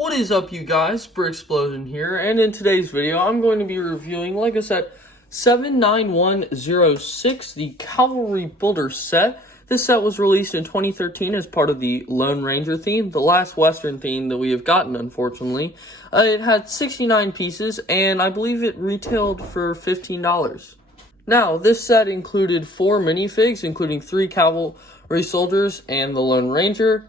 What is up, you guys? Brick Explosion here, and in today's video I'm going to be reviewing, like I said, 79106, the Cavalry Builder Set. This set was released in 2013 as part of the Lone Ranger theme, the last Western theme that we have gotten, unfortunately. It had 69 pieces, and I believe it retailed for $15. Now, this set included 4 minifigs, including 3 cavalry soldiers and the Lone Ranger.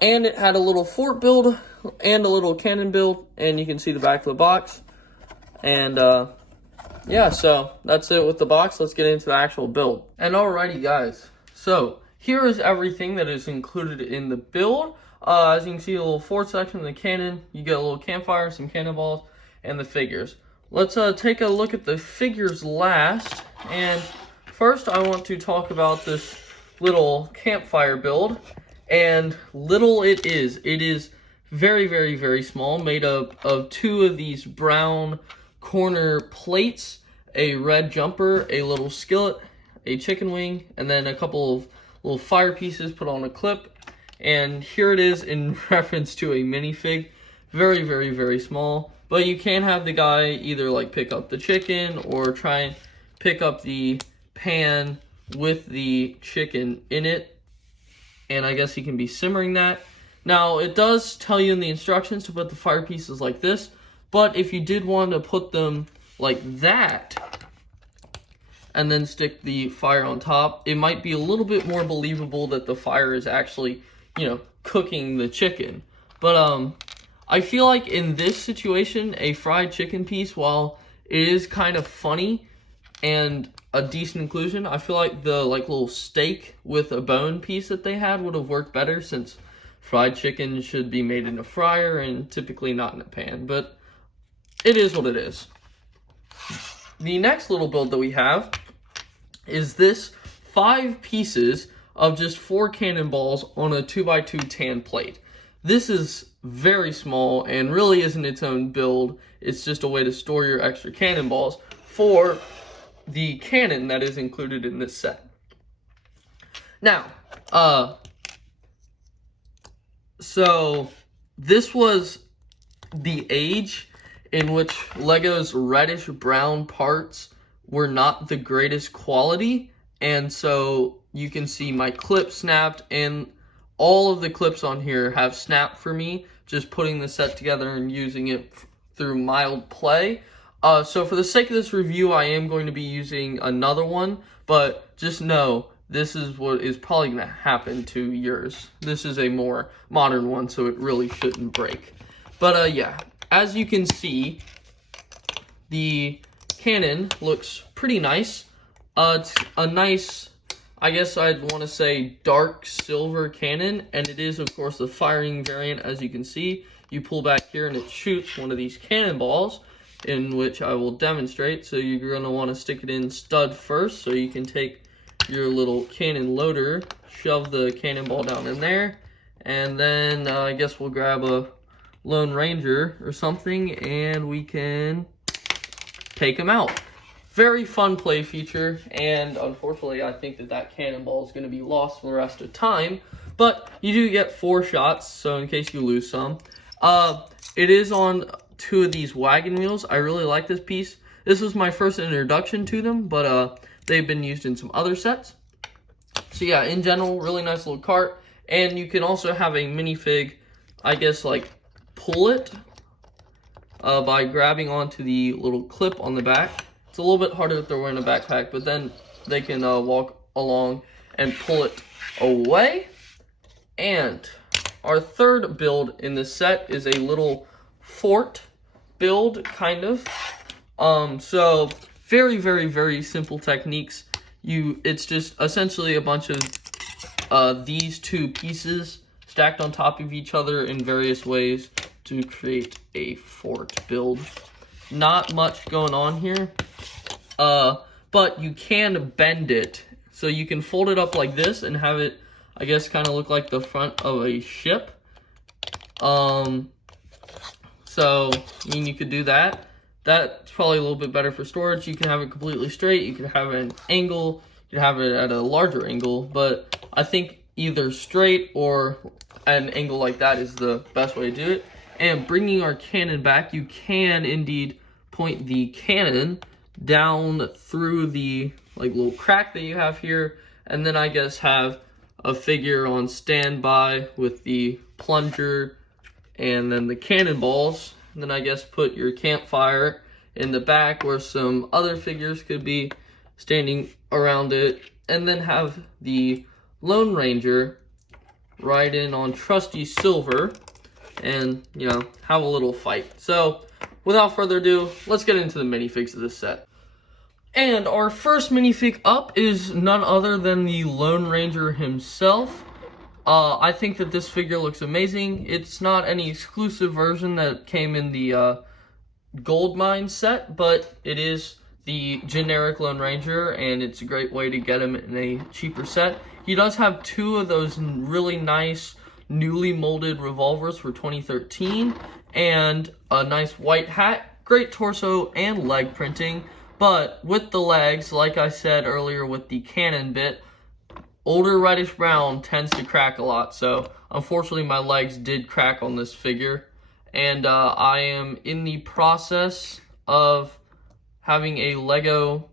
And it had a little fort build and a little cannon build, and you can see the back of the box. And yeah, so that's it with the box. Let's get into the actual build. And alrighty, guys, so here is everything that is included in the build. As you can see, a little fort section, the cannon, you get a little campfire, some cannonballs, and the figures. Let's take a look at the figures last. And first, I want to talk about this little campfire build. And little it is very, very, very small, made up of 2 of these brown corner plates, a red jumper, a little skillet, a chicken wing, and then a couple of little fire pieces put on a clip. And here it is in reference to a minifig. Very, very, very small. But you can have the guy either like pick up the chicken or try and pick up the pan with the chicken in it. And I guess you can be simmering that. Now, it does tell you in the instructions to put the fire pieces like this, but if you did want to put them like that, and then stick the fire on top, it might be a little bit more believable that the fire is actually, cooking the chicken. But, I feel like in this situation, a fried chicken piece, while it is kind of funny and a decent inclusion, I feel like the little steak with a bone piece that they had would have worked better, since fried chicken should be made in a fryer and typically not in a pan, but it is what it is. The next little build that we have is this 5 pieces of just 4 cannonballs on a 2x2 tan plate. This is very small and really isn't its own build. It's just a way to store your extra cannonballs for the cannon that is included in this set. Now, so this was the age in which Lego's reddish brown parts were not the greatest quality, and so you can see my clip snapped, and all of the clips on here have snapped for me, just putting the set together and using it through mild play. So for the sake of this review, I am going to be using another one, but just know this is what is probably going to happen to yours. This is a more modern one, so it really shouldn't break. But yeah, as you can see, the cannon looks pretty nice. It's a nice, I guess I'd want to say, dark silver cannon, and it is, of course, the firing variant. As you can see, you pull back here and it shoots one of these cannonballs, in which I will demonstrate. So you're going to want to stick it in stud first, so you can take your little cannon loader, shove the cannonball down in there, and then I guess we'll grab a Lone Ranger or something, and we can take him out. Very fun play feature, and unfortunately I think that cannonball is going to be lost for the rest of time, but you do get 4 shots, so in case you lose some. It is on 2 of these wagon wheels. I really like this piece. This was my first introduction to them, but they've been used in some other sets. So yeah, in general, really nice little cart. And you can also have a minifig, I guess, pull it by grabbing onto the little clip on the back. It's a little bit harder if they're wearing a backpack, but then they can walk along and pull it away. And our third build in this set is a little fort build, kind of. So very, very, very simple techniques. It's just essentially a bunch of these 2 pieces stacked on top of each other in various ways to create a fort build. Not much going on here, but you can bend it. So you can fold it up like this and have it, I guess, kind of look like the front of a ship. So, you could do that. That's probably a little bit better for storage. You can have it completely straight. You can have it at an angle. You can have it at a larger angle. But I think either straight or at an angle like that is the best way to do it. And bringing our cannon back, you can indeed point the cannon down through the little crack that you have here, and then I guess have a figure on standby with the plunger and then the cannonballs. And then I guess put your campfire in the back where some other figures could be standing around it, and then have the Lone Ranger ride in on trusty Silver and, you know, have a little fight. So without further ado, let's get into the minifigs of this set. And our first minifig up is none other than the Lone Ranger himself. I think that this figure looks amazing. It's not any exclusive version that came in the Gold Mine set, but it is the generic Lone Ranger, and it's a great way to get him in a cheaper set. He does have two of those really nice newly molded revolvers for 2013, and a nice white hat, great torso and leg printing, but with the legs, like I said earlier with the cannon bit, older reddish brown tends to crack a lot, so unfortunately my legs did crack on this figure, and I am in the process of having a Lego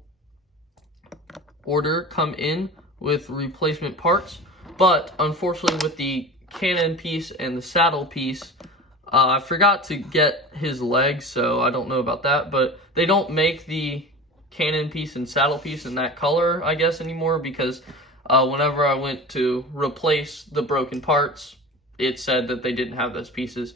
order come in with replacement parts, but unfortunately with the cannon piece and the saddle piece, I forgot to get his legs, so I don't know about that, but they don't make the cannon piece and saddle piece in that color, I guess, anymore, because whenever I went to replace the broken parts, it said that they didn't have those pieces.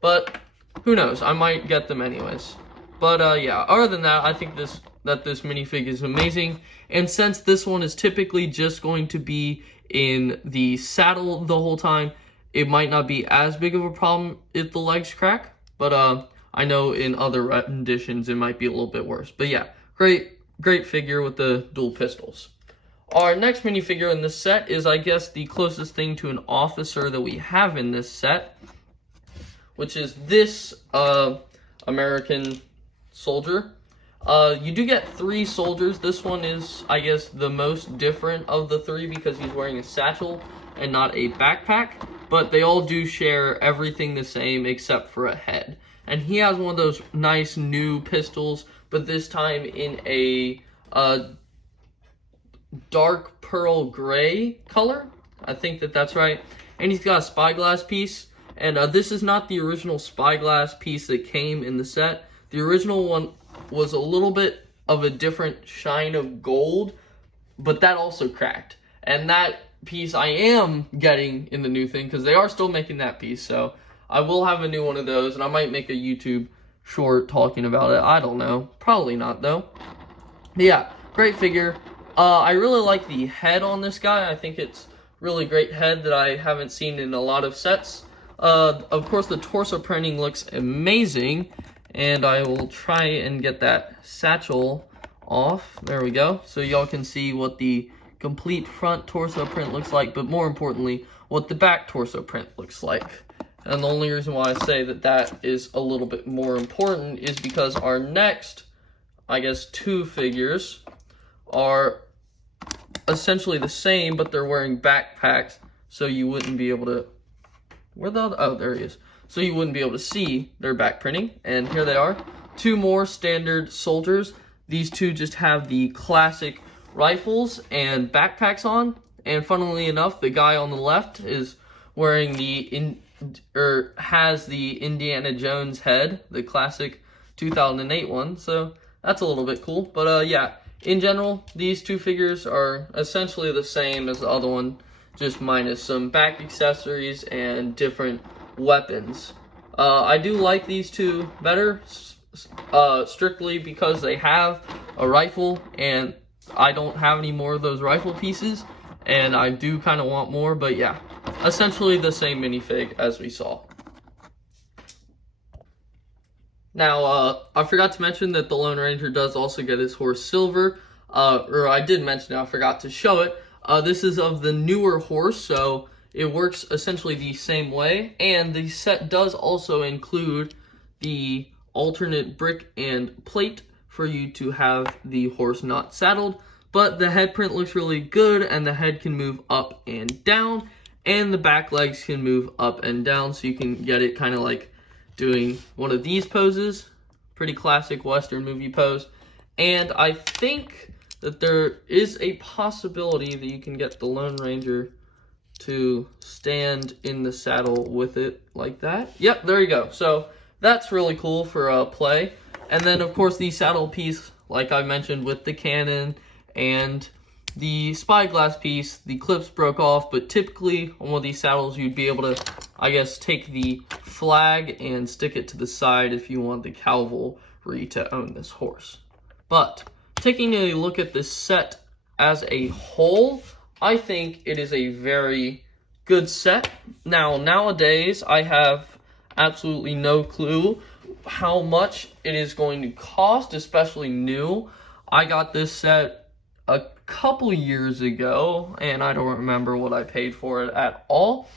But who knows? I might get them anyways. But yeah, other than that, I think this minifig is amazing. And since this one is typically just going to be in the saddle the whole time, it might not be as big of a problem if the legs crack. But I know in other renditions it might be a little bit worse. But yeah, great figure with the dual pistols. Our next minifigure in this set is, I guess, the closest thing to an officer that we have in this set, which is this American soldier. You do get 3 soldiers. This one is, I guess, the most different of the 3 because he's wearing a satchel and not a backpack, but they all do share everything the same except for a head. And he has one of those nice new pistols, but this time in a dark pearl gray color. I think that's right. And he's got a spyglass piece. And this is not the original spyglass piece that came in the set. The original one was a little bit of a different shine of gold, but that also cracked. And that piece I am getting in the new thing, because they are still making that piece. So I will have a new one of those, and I might make a YouTube short talking about it. I don't know. Probably not, though. But yeah, great figure. I really like the head on this guy. I think it's really great head that I haven't seen in a lot of sets. Of course, the torso printing looks amazing, and I will try and get that satchel off. There we go. So y'all can see what the complete front torso print looks like, but more importantly, what the back torso print looks like. And the only reason why I say that is a little bit more important is because our next, I guess, 2 figures are essentially the same, but they're wearing backpacks, so you wouldn't be able to... Oh, there he is. So you wouldn't be able to see their back printing, and here they are. 2 more standard soldiers. These 2 just have the classic rifles and backpacks on, and funnily enough, the guy on the left is wearing has the Indiana Jones head, the classic 2008 one, so that's a little bit cool. But yeah, in general, these 2 figures are essentially the same as the other one, just minus some back accessories and different weapons. I do like these 2 better, strictly because they have a rifle, and I don't have any more of those rifle pieces, and I do kind of want more, but yeah, essentially the same minifig as we saw. Now, I forgot to mention that the Lone Ranger does also get his horse Silver, or I did mention it, I forgot to show it. This is of the newer horse, so it works essentially the same way, and the set does also include the alternate brick and plate for you to have the horse not saddled, but the head print looks really good, and the head can move up and down, and the back legs can move up and down, so you can get it kind of like doing one of these poses. Pretty classic Western movie pose. And I think that there is a possibility that you can get the Lone Ranger to stand in the saddle with it like that. Yep, there you go. So that's really cool for play. And then, of course, the saddle piece, like I mentioned, with the cannon and the spyglass piece, the clips broke off, but typically on one of these saddles, you'd be able to, I guess, take the flag and stick it to the side if you want the cavalry to own this horse. But taking a look at this set as a whole, I think it is a very good set. Now, nowadays, I have absolutely no clue how much it is going to cost, especially new. I got this set a couple years ago, and I don't remember what I paid for it at all.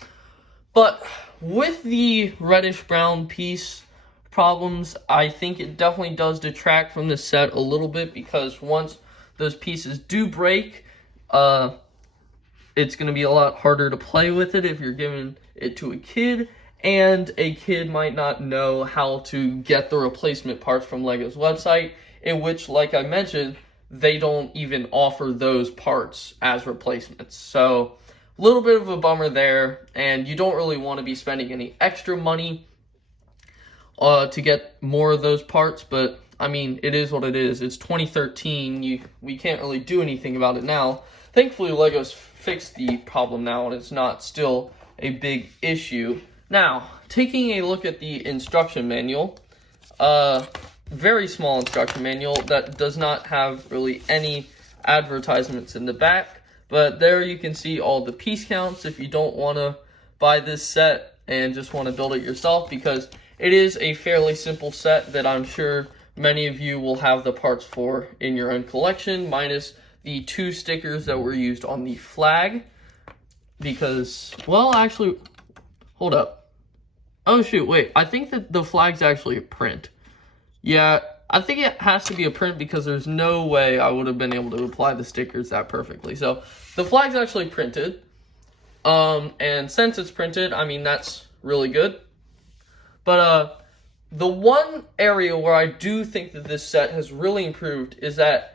But with the reddish-brown piece problems, I think it definitely does detract from the set a little bit, because once those pieces do break, it's going to be a lot harder to play with it if you're giving it to a kid, and a kid might not know how to get the replacement parts from LEGO's website, in which, like I mentioned, they don't even offer those parts as replacements. So a little bit of a bummer there, and you don't really want to be spending any extra money to get more of those parts. But I mean, it is what it is. It's 2013. We can't really do anything about it now. Thankfully, LEGO's fixed the problem now, and it's not still a big issue. Now, taking a look at the instruction manual, very small instruction manual that does not have really any advertisements in the back, but there you can see all the piece counts if you don't want to buy this set and just want to build it yourself, because it is a fairly simple set that I'm sure many of you will have the parts for in your own collection, minus the 2 stickers that were used on the flag, because, well, actually, hold up. Oh, shoot, wait. I think that the flag's actually a print. Yeah, I think it has to be a print, because there's no way I would have been able to apply the stickers that perfectly. So, the flag's actually printed. And since it's printed, I mean, that's really good. But, the one area where I do think that this set has really improved is that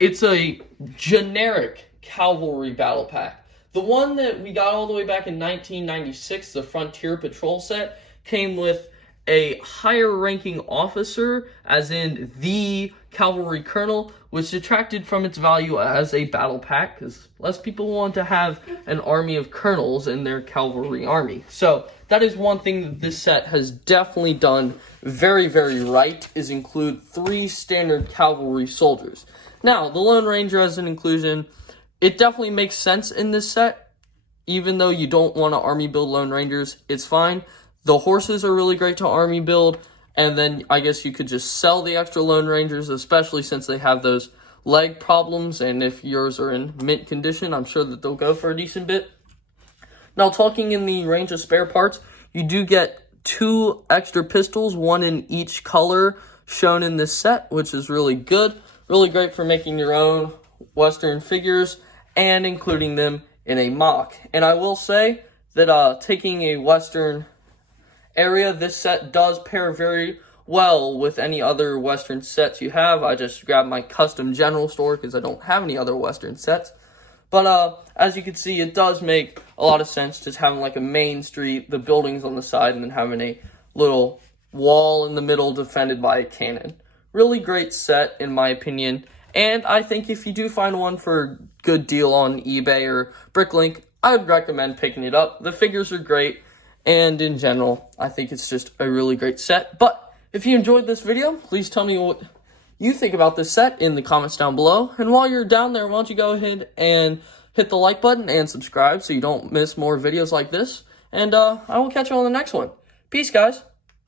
it's a generic cavalry battle pack. The one that we got all the way back in 1996, the Frontier Patrol set, came with a higher ranking officer, as in the cavalry colonel, which detracted from its value as a battle pack, because less people want to have an army of colonels in their cavalry army. So that is one thing that this set has definitely done very, very right, is include 3 standard cavalry soldiers. Now, the Lone Ranger as an inclusion, it definitely makes sense in this set. Even though you don't want to army build Lone Rangers, it's fine. The horses are really great to army build, and then I guess you could just sell the extra Lone Rangers, especially since they have those leg problems, and if yours are in mint condition, I'm sure that they'll go for a decent bit. Now, talking in the range of spare parts, you do get 2 extra pistols, 1 in each color shown in this set, which is really good. Really great for making your own Western figures and including them in a mock. And I will say that taking a Western area, this set does pair very well with any other Western sets you have. I just grabbed my custom general store because I don't have any other Western sets. But as you can see, it does make a lot of sense just having like a main street, the buildings on the side, and then having a little wall in the middle defended by a cannon. Really great set, in my opinion. And I think if you do find one for a good deal on eBay or Bricklink, I would recommend picking it up. The figures are great, and in general, I think it's just a really great set. But if you enjoyed this video, please tell me what you think about this set in the comments down below. And while you're down there, why don't you go ahead and hit the like button and subscribe so you don't miss more videos like this. And I will catch you on the next one. Peace, guys.